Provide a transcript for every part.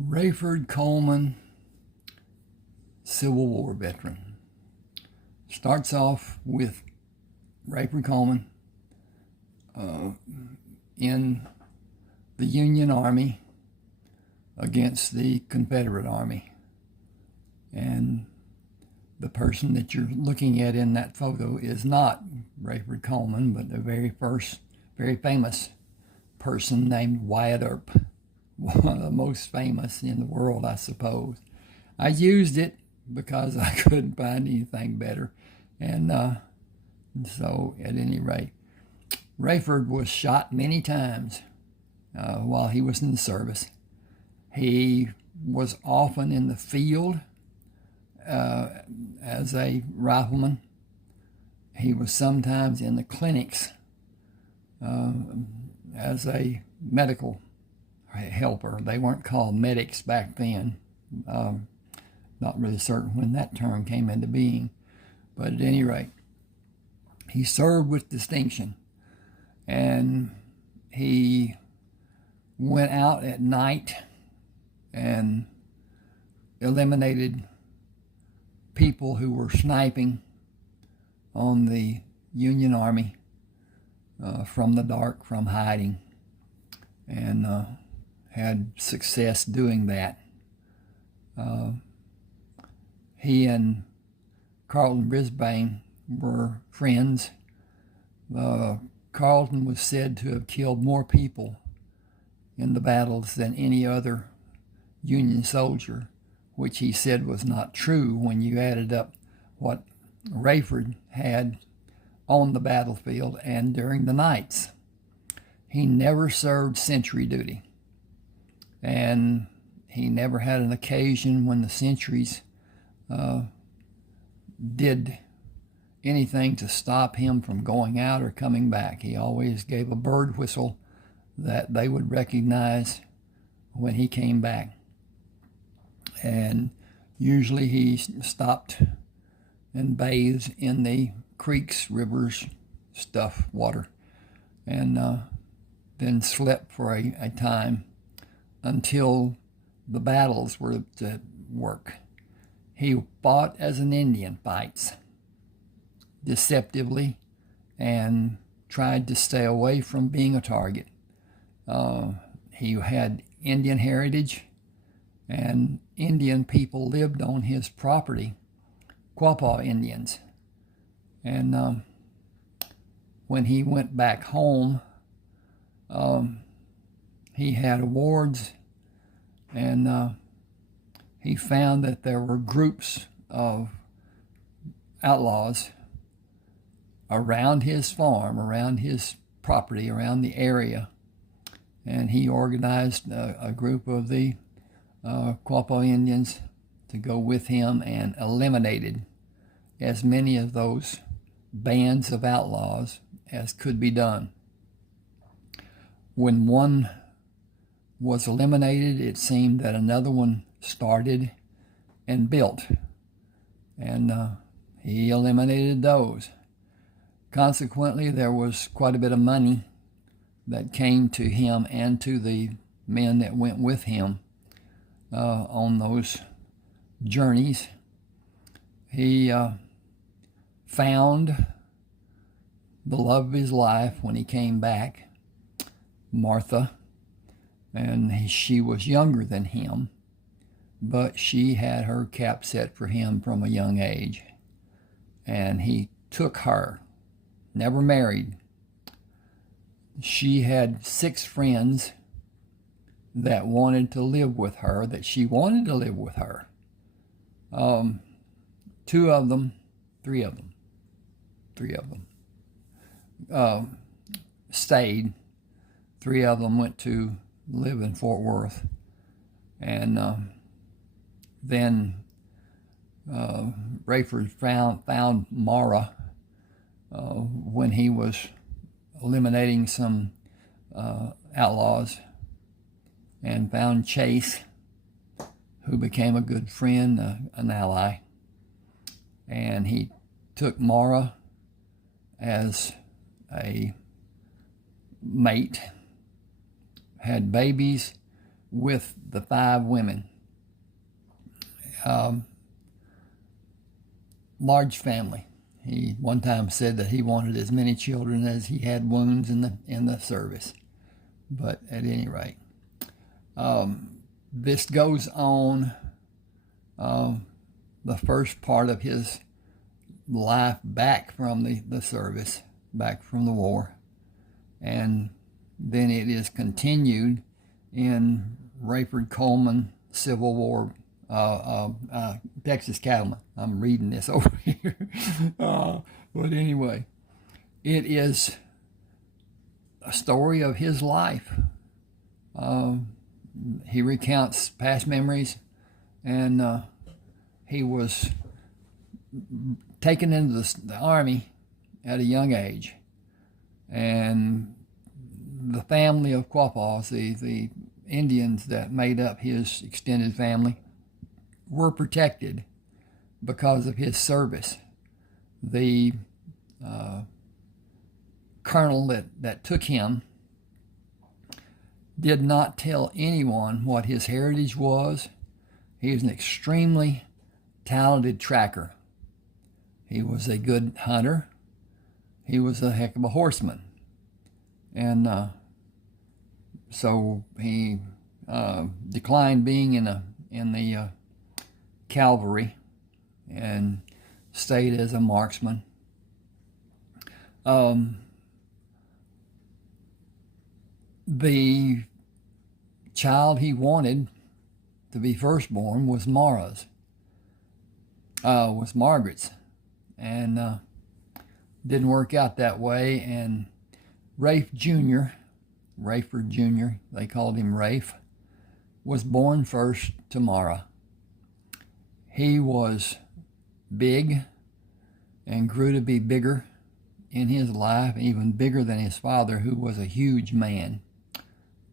Rayford Coleman, Civil War veteran. Starts off with Rayford Coleman in the Union Army against the Confederate Army. And the person that you're looking at in that photo is not Rayford Coleman, but the very famous person named Wyatt Earp. One of the most famous in the world, I suppose. I used it because I couldn't find anything better. And so, at any rate, Rayford was shot many times while he was in the service. He was often in the field as a rifleman. He was sometimes in the clinics as a medical helper. They weren't called medics back then. Not really certain when that term came into being. But at any rate, he served with distinction. And he went out at night and eliminated people who were sniping on the Union Army from the dark, from hiding, and had success doing that. He and Carlton Brisbane were friends. Carlton was said to have killed more people in the battles than any other Union soldier, which he said was not true when you added up what Rayford had on the battlefield and during the nights. He never served sentry duty, and he never had an occasion when the sentries did anything to stop him from going out or coming back. He always gave a bird whistle that they would recognize when he came back. And usually he stopped and bathed in the creeks, rivers, water, and then slept for a time until the battles were to work. He fought as an Indian fights, deceptively, and tried to stay away from being a target. He had Indian heritage, and Indian people lived on his property, Quapaw Indians. And when he went back home, he had awards, and he found that there were groups of outlaws around his farm, around his property, around the area. And he organized a group of the Quapaw Indians to go with him and eliminated as many of those bands of outlaws as could be done. When one was eliminated, it seemed that another one started and built, and he eliminated those. Consequently, there was quite a bit of money that came to him and to the men that went with him on those journeys. He found the love of his life when he came back, Martha, and she was younger than him, but she had her cap set for him from a young age, and he took her, never married. She had 6 friends that wanted to live with her, that she wanted to live with her. 3 of them stayed. 3 of them went to live in Fort Worth. And then Rayford found Mara when he was eliminating some outlaws, and found Chase, who became a good friend, an ally. And he took Mara as a mate, had babies with the 5 women. Large family. He one time said that he wanted as many children as he had wounds in the service. But at any rate, this goes on the first part of his life back from the service, back from the war, and then it is continued in Rayford Coleman Civil War, Texas Cattleman. I'm reading this over here. But anyway, it is a story of his life. He recounts past memories, and he was taken into the Army at a young age. And the family of Quapaws, the Indians that made up his extended family, were protected because of his service. The colonel that took him did not tell anyone what his heritage was. He was an extremely talented tracker. He was a good hunter. He was a heck of a horseman. And so he declined being in the cavalry and stayed as a marksman. The child he wanted to be firstborn was Margaret's, and didn't work out that way. And Rayford Jr., they called him Rafe, was born first to Mara. He was big and grew to be bigger in his life, even bigger than his father, who was a huge man.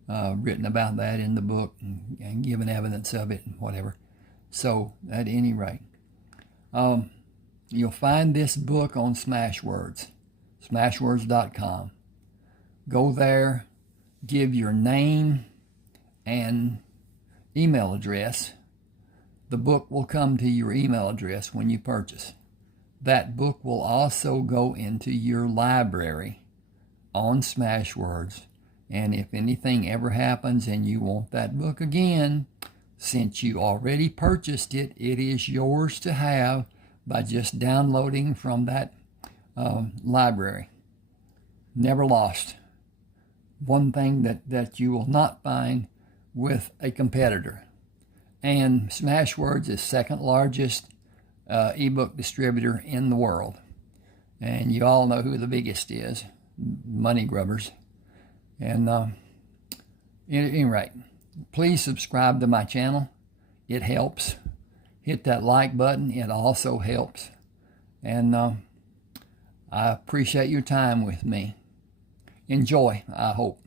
Written about that in the book and given evidence of it and whatever. So at any rate, you'll find this book on Smashwords, smashwords.com. Go there, give your name and email address. The book will come to your email address when you purchase. That book will also go into your library on Smashwords. And if anything ever happens and you want that book again, since you already purchased it, it is yours to have by just downloading from that library. Never lost. One thing that you will not find with a competitor. And Smashwords is second largest ebook distributor in the world. And you all know who the biggest is, Money Grubbers. And at any rate, please subscribe to my channel. It helps. Hit that like button. It also helps. And I appreciate your time with me. Enjoy, I hope.